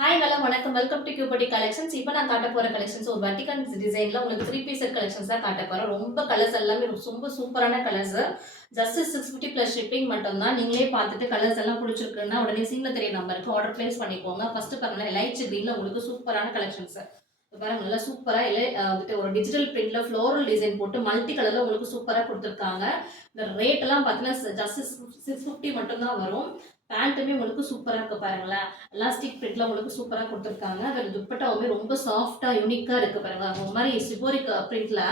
Hi hello வணக்கம் welcome to கியூபட்டி collections. இப்போ நான் காட்ட போகிற கலெக்ஷன்ஸ் ஒரு வர்டிகன் டிசைனில் உங்களுக்கு 3 பீஸ் செட் கலெக்ஷன்ஸ் தான் காட்ட போகிறேன். ரொம்ப கலர்ஸ் எல்லாமே ரொம்ப சூப்பரான கலர்ஸ். ஜஸ்ட் 650 ப்ளஸ் ஷிப்பிங் மட்டும்தான். நீங்களே பார்த்துட்டு கலர்ஸ் எல்லாம் பிடிச்சிருக்குன்னா உடனே சீனில் தெரிய நம்பருக்கு ஆர்டர் பிளேஸ் பண்ணிக்கோங்க. ஃபர்ஸ்ட் பாருங்க லைட் க்ரீனில் உங்களுக்கு சூப்பரான கலெக்ஷன்ஸ் பாருங்க. நல்லா சூப்பராக வந்துட்டு ஒரு டிஜிட்டல் பிரிண்ட்ல ஃப்ளோரல் டிசைன் போட்டு மல்டி கலரில் உங்களுக்கு சூப்பராக கொடுத்துருக்காங்க. இந்த ரேட் எல்லாம் பார்த்தீங்கன்னா ஜஸ்ட் 650 மட்டும்தான் வரும். பேண்ட்டுமே உங்களுக்கு சூப்பராக இருக்கு பாருங்களேன். எலாஸ்டிக் பிரிண்ட்ல உங்களுக்கு சூப்பராக கொடுத்துருக்காங்க. அதில் துப்பட்டாவுமே ரொம்ப சாஃப்டாக யூனிக்காக இருக்கு பாருங்க. ஒரு மாதிரி சிபோரிக் பிரிண்ட்ல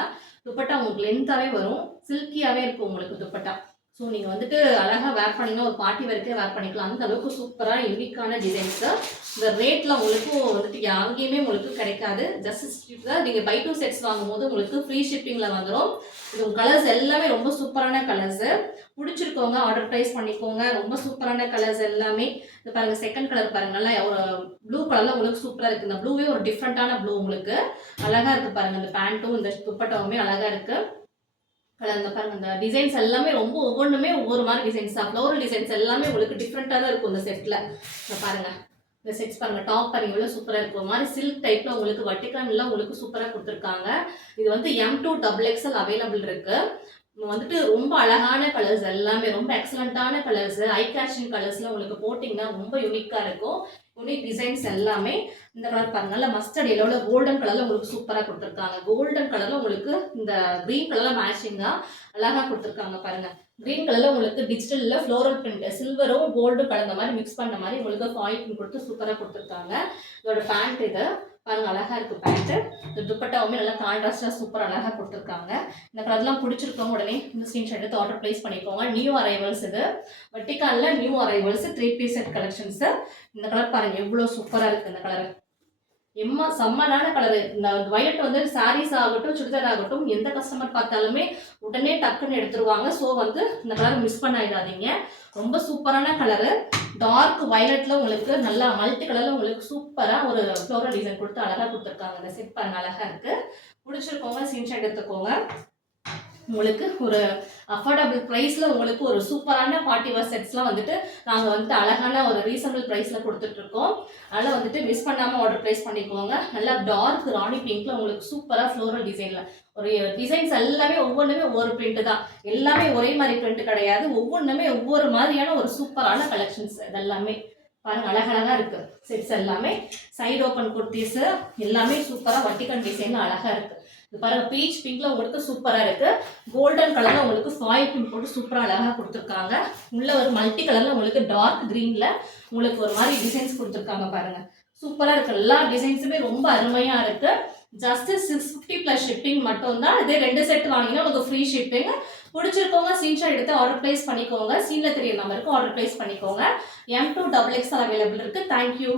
துப்பட்டா உங்களுக்கு லென்த்தாகவே வரும், சில்கியாகவே இருக்கும் உங்களுக்கு துப்பட்டா. ஸோ நீங்கள் வந்துட்டு அழகாக வேர் பண்ணிங்கன்னா ஒரு பார்ட்டி வரைக்கும் வேர் பண்ணிக்கலாம். அந்த அளவுக்கு சூப்பராக யூனிக்கான டிசைன்ஸு. இந்த ரேட்டில் உங்களுக்கு வந்துட்டு எங்கேயுமே உங்களுக்கு கிடைக்காது. ஜஸ்ட் தான் நீங்கள் பை 2 செட்ஸ் வாங்கும்போது உங்களுக்கு ஃப்ரீ ஷிப்பிங்கில் வந்துடும். இது கலர்ஸ் எல்லாமே ரொம்ப சூப்பரான கலர்ஸு. பிடிச்சிருக்கோங்க ஆர்டர் ப்ரைஸ் பண்ணிக்கோங்க. ரொம்ப சூப்பரான கலர்ஸ் எல்லாமே. இது பாருங்கள், செகண்ட் கலர் பாருங்கள், நல்லா ஒரு ப்ளூ கலரில் உங்களுக்கு சூப்பராக இருக்குது. இந்த ப்ளூவே ஒரு டிஃப்ரெண்ட்டான ப்ளூ உங்களுக்கு அழகாக இருக்குது பாருங்கள். இந்த பேண்ட்டும் இந்த துப்பட்டாவுமே அழகாக இருக்குது. இந்த பாருங்க, இந்த டிசைன்ஸ் எல்லாமே ரொம்ப ஒவ்வொன்றுமே ஒவ்வொரு மாதிரி டிசைன்ஸ் தான். ஃப்ளோரல் டிசைன்ஸ் எல்லாமே உங்களுக்கு டிஃப்ரெண்ட்டாக தான் இருக்கும் இந்த செட்டில். இந்த பாருங்க, இந்த செட்ஸ் பாருங்க, டாப் பாருங்க எவ்வளோ சூப்பராக இருக்கும். ஒரு மாதிரி சில்க் டைப்பில் உங்களுக்கு வட்டிகான்லாம் உங்களுக்கு சூப்பராக கொடுத்துருக்காங்க. இது வந்து M2 XXL அவைலபிள் இருக்கு. வந்துட்டு ரொம்ப அழகான கலர்ஸ் எல்லாமே ரொம்ப எக்ஸலண்ட்டான கலர்ஸ், ஐ கேஷிங் கலர்ஸ்ல உங்களுக்கு போட்டிங்கன்னா ரொம்ப யூனிக்காக இருக்கும். யூனிக் டிசைன்ஸ் எல்லாமே. இந்த கலர் பாருங்க, நல்ல மஸ்டர்ட் எல்லோவில் கோல்டன் கலர்ல உங்களுக்கு சூப்பராக கொடுத்துருக்காங்க. கோல்டன் கலர்ல உங்களுக்கு இந்த கிரீன் கலர்ல மேட்சிங்கா அழகா கொடுத்துருக்காங்க பாருங்க. கிரீன் கலர்ல உங்களுக்கு டிஜிட்டல்ல ஃப்ளோரல் பிரிண்ட் சில்வரும் கோல்டும் கலந்த மாதிரி மிக்ஸ் பண்ண மாதிரி உங்களுக்கு ஃபாயில் பிரிண்ட் கொடுத்து சூப்பராக கொடுத்துருக்காங்க. இதோட பேண்ட் இது பாருங்க, அழகா இருக்கு பேண்ட். இந்த துப்பட்டாவுமே நல்லா கான்ட்ராஸ்டா சூப்பர் அழகா கொடுத்துருக்காங்க. இந்த கலர்லாம் பிடிச்சிருக்கவங்க உடனே இந்த ஸ்கிரீன்ஷாட் எடுத்து ஆர்டர் பிளேஸ் பண்ணிக்கோங்க. நியூ அரைவல்ஸ் இது, வட்டிகான்ல new arrivals 3 piece set collections. இந்த கலர் பாருங்க எவ்வளவு சூப்பரா இருக்கு. இந்த கலர் செம்மனான கலரு. இந்த வயலட் வந்து சாரீஸ் ஆகட்டும் சுடிதார் ஆகட்டும் எந்த கஸ்டமர் பார்த்தாலுமே உடனே டக்குன்னு எடுத்துருவாங்க. ஸோ வந்து இந்த கலர் மிஸ் பண்ணிடாதீங்க. ரொம்ப சூப்பரான கலரு. டார்க் வயலட்ல உங்களுக்கு நல்லா மல்டி கலர்ல உங்களுக்கு சூப்பரா ஒரு ஃப்ளோரல் டிசைன் கொடுத்து அழகா கொடுத்துருக்காங்க. இந்த செட் பாருங்க அழகா இருக்கு. பிடிச்சிருக்கோங்க ஸ்கிரீன்ஷாட் எடுத்துக்கோங்க. உங்களுக்கு ஒரு அஃபோர்டபுள் ப்ரைஸில் உங்களுக்கு ஒரு சூப்பரான பார்ட்டி வேர் செட்ஸ்லாம் வந்துட்டு நாங்கள் வந்துட்டு அழகான ஒரு ரீசனபிள் ப்ரைஸில் கொடுத்துட்ருக்கோம். அதனால் வந்துட்டு மிஸ் பண்ணாமல் ஆர்டர் ப்ளேஸ் பண்ணிக்கோங்க. நல்லா டார்க் ராணி பிங்க்ல உங்களுக்கு சூப்பராக ஃப்ளோரல் டிசைனில் ஒரு டிசைன்ஸ் எல்லாமே ஒவ்வொன்றுமே ஒவ்வொரு பிரிண்ட் தான். எல்லாமே ஒரே மாதிரி பிரிண்ட் கிடையாது. ஒவ்வொன்றுமே ஒவ்வொரு மாதிரியான ஒரு சூப்பரான கலெக்ஷன்ஸ். இதெல்லாமே பாருங்க அழகழகா இருக்கு. செட்ஸ் எல்லாமே சைடு ஓப்பன் குர்த்திஸ் எல்லாமே சூப்பராக வட்டிகன் டிசைன் அழகா இருக்கு. இது பாருங்க, பீச் பிங்க்ல உங்களுக்கு சூப்பரா இருக்கு. கோல்டன் கலர்ல உங்களுக்கு ஃபாயில் பிங்க் போட்டு சூப்பரா அழகா கொடுத்துருக்காங்க. உள்ள ஒரு மல்டி கலர்ல உங்களுக்கு டார்க் கிரீன்ல உங்களுக்கு ஒரு மாதிரி டிசைன்ஸ் கொடுத்துருக்காங்க பாருங்க. சூப்பரா இருக்கு. எல்லா டிசைன்ஸுமே ரொம்ப அருமையா இருக்கு. ஜஸ்ட் 650 ப்ளஸ் ஷிப்பிங் மட்டும் தான். இதே 2 செட் வாங்கினா உங்களுக்கு ஃப்ரீ ஷிப்பிங். பிடிச்சிருக்கவங்க ஸ்கிரீன்ஷாட் எடுத்து ஆர்டர் பிளேஸ் பண்ணிக்கோங்க. சீனில் தெரிய நம்பருக்கு ஆர்டர் பிளேஸ் பண்ணிக்கோங்க. M2 XXL அவைலபிள் இருக்கு. தேங்க்யூ.